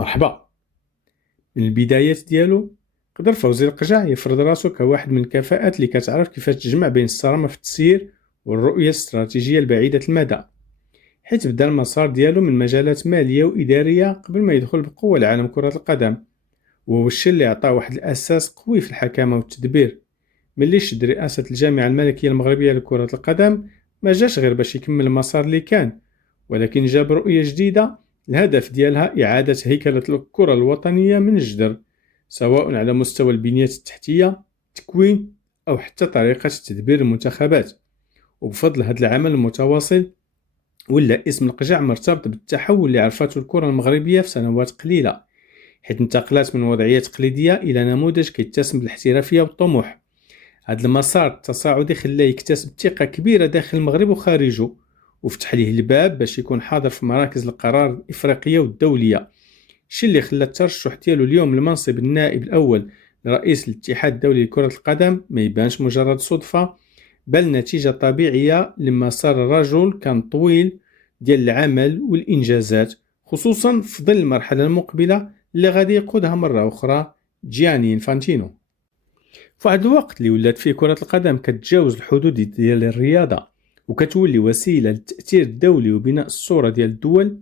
مرحبا. من البدايات ديالو قدر فوزي القجع يفرض راسو كواحد من الكفاءات اللي كتعرف كيفاش تجمع بين الصرامة في التسيير والرؤية الاستراتيجية البعيدة المدى، حيت بدا المسار ديالو من مجالات مالية وإدارية قبل ما يدخل بقوة لعالم كرة القدم، وهو الشيء اللي عطاه واحد الأساس قوي في الحكامة والتدبير. ملي شد رئاسة الجامعة الملكية المغربية لكرة القدم ما جاش غير باش يكمل المسار اللي كان، ولكن جاب رؤية جديدة الهدف ديالها إعادة هيكلة الكرة الوطنية من الجذر، سواء على مستوى البنية التحتية، التكوين، أو حتى طريقة تدبير المنتخبات. وبفضل هذا العمل المتواصل ولا اسم القجع مرتبط بالتحول اللي عرفته الكرة المغربية في سنوات قليلة، حيث انتقلت من وضعية تقليدية إلى نموذج كيتسم بالاحترافية والطموح. هذا المسار التصاعدي خلاه يكتسب ثقة كبيرة داخل المغرب وخارجه، وفتح ليه الباب باش يكون حاضر في مراكز القرار الإفريقية والدولية، الشيء اللي خلى الترشح ديالو اليوم لمنصب النائب الأول لرئيس الاتحاد الدولي لكرة القدم ما يبانش مجرد صدفة، بل نتيجة طبيعية لمسار الرجل كان طويل ديال العمل والإنجازات، خصوصا في ظل المرحلة المقبلة اللي غادي يقودها مرة أخرى جياني إنفانتينو. في واحد الوقت اللي ولات فيه كرة القدم كتجاوز الحدود ديال الرياضة وكتولي وسيلة للتأثير الدولي وبناء الصورة ديال الدول،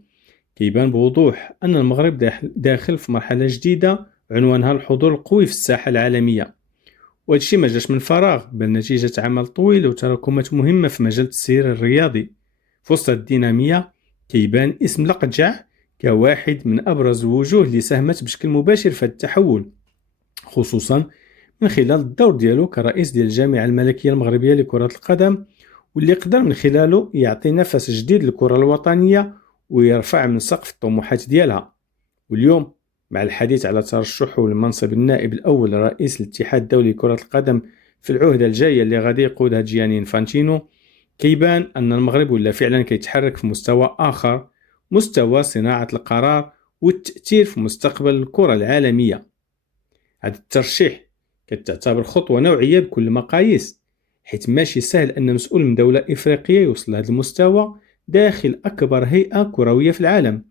كيبان بوضوح أن المغرب داخل في مرحلة جديدة عنوانها الحضور القوي في الساحة العالمية. وهذا الشيء ما جاش من فراغ، بل نتيجة عمل طويل وتراكمات مهمة في مجال التسيير الرياضي. في وسط الدينامية كيبان اسم القجع كواحد من أبرز الوجوه اللي ساهمت بشكل مباشر في التحول، خصوصا من خلال الدور ديالو كرئيس ديال الجامعة الملكية المغربية لكرة القدم، واللي قدر من خلاله يعطي نفس جديد للكرة الوطنية ويرفع من سقف الطموحات ديالها. واليوم مع الحديث على ترشحه لمنصب النائب الأول لرئيس الاتحاد الدولي لكرة القدم في العهدة الجاية اللي غادي يقودها جياني إنفانتينو، كيبان أن المغرب ولا فعلا كيتحرك في مستوى آخر، مستوى صناعة القرار والتأثير في مستقبل الكرة العالمية. هذا الترشيح كتعتبر خطوة نوعية بكل المقاييس، حيث ماشي سهل أن مسؤول من دولة إفريقية يوصل لهذا المستوى داخل أكبر هيئة كروية في العالم.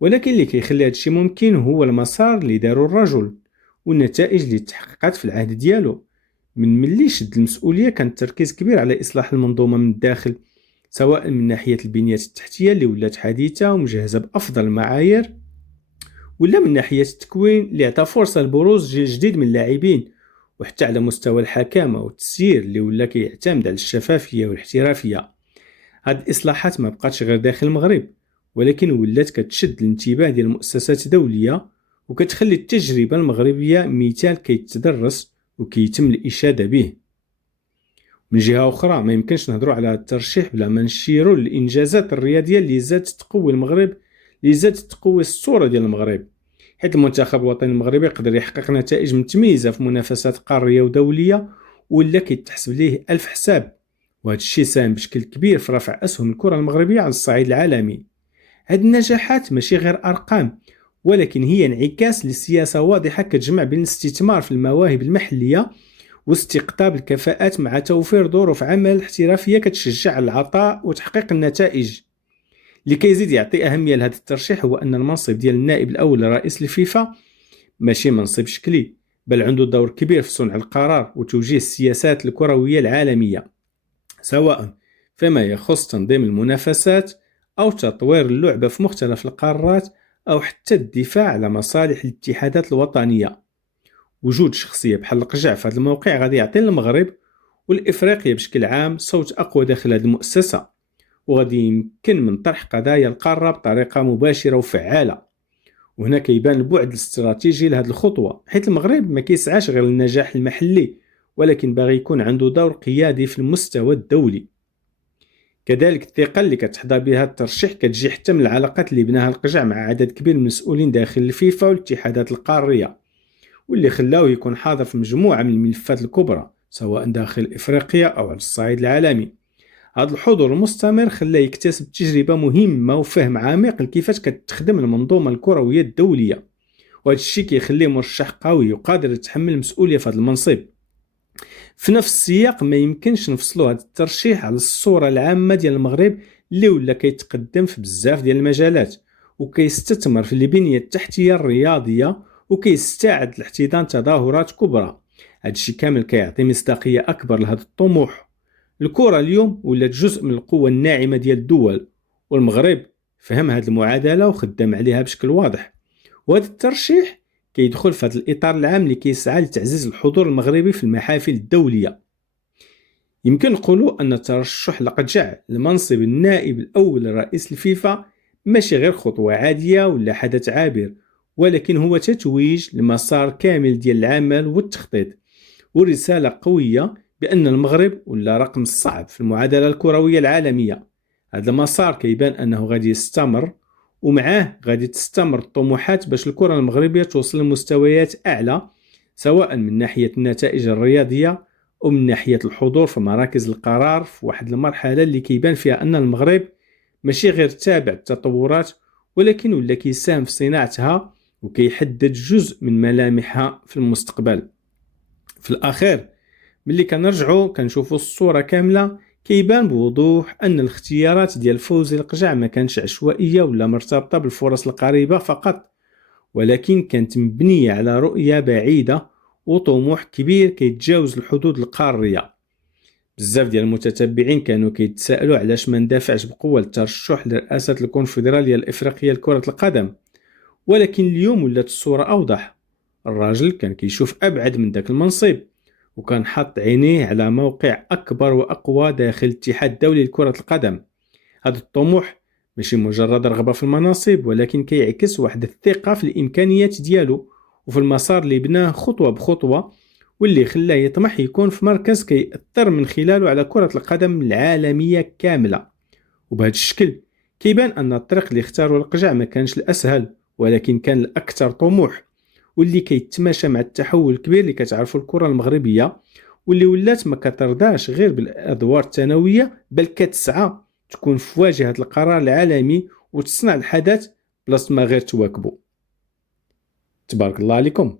ولكن اللي كيخلي هذا الشيء ممكن هو المسار اللي دارو الرجل والنتائج اللي تحققت في العهد ديالو. من ملي شد المسؤولية كان التركيز كبير على إصلاح المنظومة من الداخل، سواء من ناحية البنية التحتية اللي ولات حديثة ومجهزة بأفضل المعايير، ولا من ناحية التكوين اللي عطى فرصة لبروز جيل جديد من اللاعبين، وحتى على مستوى الحكامة والتسيير اللي ولا كيعتمد على الشفافية والاحترافية. هاد الإصلاحات ما بقاتش غير داخل المغرب، ولكن ولات كتشد الانتباه ديال مؤسسات دولية وكتخلي التجربة المغربية مثال كيتدرس وكيتم الإشادة به. من جهة أخرى ما يمكنش نهضروا على الترشيح بلا ما نشيروا الإنجازات الرياضية اللي زادت تقوي المغرب، اللي زادت تقوي الصورة ديال المغرب، حيث المنتخب الوطني المغربي قدر يحقق نتائج متميزة في منافسات قارية ودولية ولا كيتحسب ليه ألف حساب، وهذا الشيء ساهم بشكل كبير في رفع أسهم الكرة المغربية على الصعيد العالمي. هاد النجاحات ماشي غير أرقام، ولكن هي انعكاس لسياسة واضحة كتجمع بين الاستثمار في المواهب المحلية واستقطاب الكفاءات مع توفير ظروف عمل احترافية كتشجع العطاء وتحقيق النتائج. اللي كيزيد يعطي أهمية لهذا الترشيح هو أن المنصب ديال النائب الأول لرئيس الفيفا ماشي منصب شكلي، بل عنده دور كبير في صنع القرار وتوجيه السياسات الكروية العالمية، سواء فيما يخص تنظيم المنافسات أو تطوير اللعبة في مختلف القارات أو حتى الدفاع على مصالح الاتحادات الوطنية. وجود شخصية بحال القجع في هذا الموقع غادي يعطي المغرب والإفريقيا بشكل عام صوت أقوى داخل هذه المؤسسة، وغادي يمكن من طرح قضايا القارة بطريقة مباشرة وفعالة. وهنا كيبان البعد الاستراتيجي لهذه الخطوة، حيث المغرب ما كيسعاش غير للنجاح المحلي، ولكن باغي يكون عنده دور قيادي في المستوى الدولي. كذلك الثقة اللي كتحظى بها الترشيح كتجي حتى من العلاقات اللي بناها القجع مع عدد كبير من المسؤولين داخل الفيفا والاتحادات القارية، واللي خلاوه يكون حاضر في مجموعة من الملفات الكبرى سواء داخل إفريقيا أو على الصعيد العالمي. هذا الحضور المستمر خلاه يكتسب تجربة مهمة وفهم عميق لكيفاش كتخدم المنظومة الكروية الدولية، وهذا الشيء كيخليه مرشح قوي وقادر يتحمل المسؤولية في هذا المنصب. في نفس السياق ما يمكنش نفصلوا هذا الترشيح على الصورة العامة ديال المغرب اللي ولا كيتقدم في بزاف ديال المجالات، وكيستثمر في البنية التحتية الرياضية وكيستعد لاحتضان تظاهرات كبرى. هادشي كامل كيعطي مصداقية أكبر لهذا الطموح. الكرة اليوم ولات جزء من القوة الناعمة ديال الدول، والمغرب فهم هذه المعادلة وخدم عليها بشكل واضح. وهذا الترشيح كيدخل في هذا الإطار العام اللي كيسعى لتعزيز الحضور المغربي في المحافل الدولية. يمكن نقولوا أن الترشح لقجع لمنصب النائب الأول لرئيس الفيفا ماشي غير خطوة عادية ولا حدث عابر، ولكن هو تتويج لمسار كامل ديال العمل والتخطيط، ورسالة قوية بأن المغرب ولا رقم صعب في المعادلة الكروية العالمية. هذا المسار كيبان أنه غادي يستمر، ومعاه غادي تستمر الطموحات باش الكرة المغربية توصل لمستويات أعلى، سواء من ناحية النتائج الرياضية أو من ناحية الحضور في مراكز القرار، في واحد المرحلة اللي كيبان فيها أن المغرب ماشي غير تابع التطورات، ولكن ولا كيساهم في صناعتها وكيحدد جزء من ملامحها في المستقبل. في الأخير ملي كنرجعوا كنشوفوا الصورة كاملة، كيبان بوضوح أن الاختيارات ديال فوزي القجع ما كانش عشوائية ولا مرتبطة بالفرص القريبة فقط، ولكن كانت مبنية على رؤية بعيدة وطموح كبير كيتجاوز الحدود القارية. بزاف ديال المتتبعين كانوا كيتساءلوا علاش ما ندافعش بقوة للترشح لرئاسة الكونفدرالية الإفريقية لكرة القدم، ولكن اليوم ولات الصورة أوضح. الراجل كان كيشوف أبعد من داك المنصب، وكان حاط عينيه على موقع أكبر وأقوى داخل الاتحاد الدولي لكرة القدم. هذا الطموح ماشي مجرد رغبة في المناصب، ولكن كيعكس واحد الثقة في الإمكانيات ديالو وفي المسار اللي بناه خطوة بخطوة، واللي خلاه يطمح يكون في مركز كيأثر من خلاله على كرة القدم العالمية كاملة. وبهذا الشكل كيبان أن الطريق اللي اختاروا القجع ما كانش الأسهل، ولكن كان الأكثر طموح، واللي كيتماشى مع التحول الكبير اللي كتعرفوا الكرة المغربية، واللي ولات ما كترضاش غير بالأدوار الثانوية، بل كتسعى تكون في واجهة القرار العالمي وتصنع الحدث بلاص ما غير تواكبه. تبارك الله عليكم.